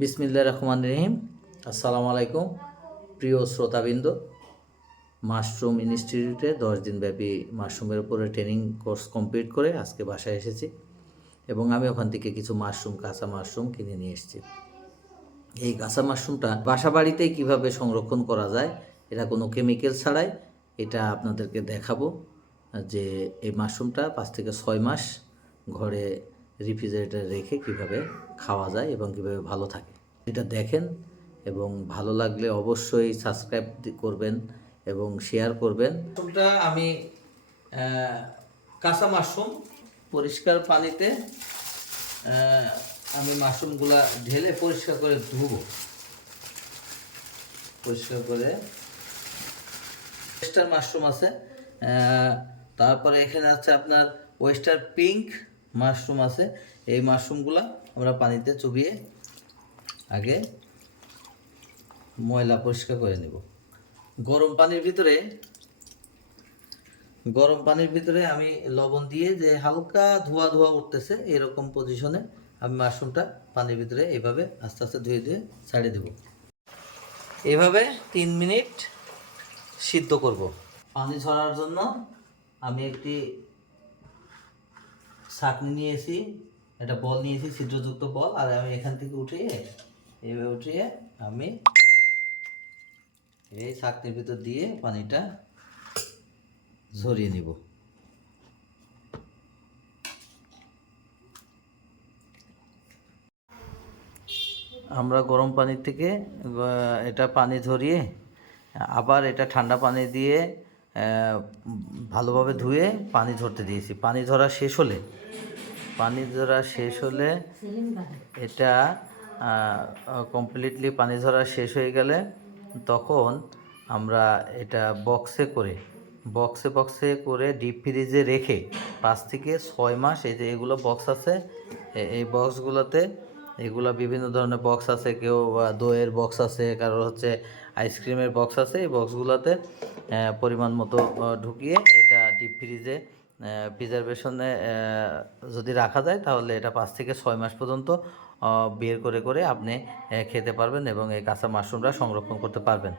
বিসমিল্লা রহমান রহিম। আসসালামু আলাইকুম, প্রিয় শ্রোতাবৃন্দ। মাশরুম ইনস্টিটিউটে দশ দিনব্যাপী মাশরুমের উপরে ট্রেনিং কোর্স কমপ্লিট করে আজকে বাসায় এসেছি এবং আমি ওখান থেকে কিছু মাশরুম, কাঁচা মাশরুম কিনে নিয়ে এসেছি। এই কাঁচা মাশরুমটা বাসা বাড়িতেই কীভাবে সংরক্ষণ করা যায়, এটা কোনো কেমিক্যাল ছাড়াই এটা আপনাদেরকে দেখাবো যে এই মাশরুমটা পাঁচ থেকে ছয় মাস ঘরে রেফ্রিজারেটারে রেখে কীভাবে খাওয়া যায় এবং কীভাবে ভালো থাকে। এটা দেখেন এবং ভালো লাগলে অবশ্যই সাবস্ক্রাইব করবেন এবং শেয়ার করবেন। মাশরুমটা আমি কাঁচা মাশরুম পরিষ্কার পানিতে আমি মাশরুমগুলা ঢেলে পরিষ্কার করে ধুবো। পরিষ্কার করে ওয়েস্টার মাশরুম আছে তারপরে এখানে আছে আপনার ওয়েস্টার পিঙ্ক মাশরুম আছে। এই মাশরুমগুলা আমরা পানিতে চুবিয়ে আগে ময়লা পরিষ্কার করে নেব। গরম পানির ভিতরে, গরম পানির ভিতরে আমি লবণ দিয়ে যে হালকা ধোয়া ধোয়া উঠতেছে এরকম পজিশনে আমি মাশরুমটা পানির ভিতরে এইভাবে আস্তে আস্তে ধুয়ে ধুয়ে ছাড়িয়ে দেবো। এভাবে তিন মিনিট সিদ্ধ করব। পানি ঝরার জন্য আমি একটি ছাঁকনি নিয়েছি, একটা বল নিয়েছি, ছিদ্রযুক্ত বল, আর আমি এখান থেকে উঠিয়ে এইভাবে উঠিয়ে আমি এই ছাঁকনির ভিতর দিয়ে পানিটা ঝরিয়ে নিব। আমরা গরম পানির থেকে এটা পানি ঝরিয়ে, আবার এটা ঠান্ডা পানি দিয়ে ভালোভাবে ধুয়ে পানি ধরতে দিয়েছি। পানি ধরা শেষ হলে, পানি ধরা শেষ হলে এটা কমপ্লিটলি পানি ধরা শেষ হয়ে গেলে তখন আমরা এটা বক্সে করে বক্সে বক্সে করে ডিপ ফ্রিজে রেখে পাঁচ থেকে ছয় মাস এই যে এগুলো বক্স আছে এই বক্সগুলোতে এগুলো বিভিন্ন ধরনের বক্স আছে, কেউ দইয়ের বক্স আছে, কারোর হচ্ছে আইসক্রিমের বক্স আছে, এই বক্সগুলোতে পরিমাণ মতো ঢুকিয়ে এটা ডিপ ফ্রিজে প্রিজারভেশনে যদি রাখা যায় তাহলে এটা পাঁচ থেকে ছয় মাস পর্যন্ত বের করে করে আপনি খেতে পারবেন এবং এই কাঁচা মাশরুমটা সংরক্ষণ করতে পারবেন।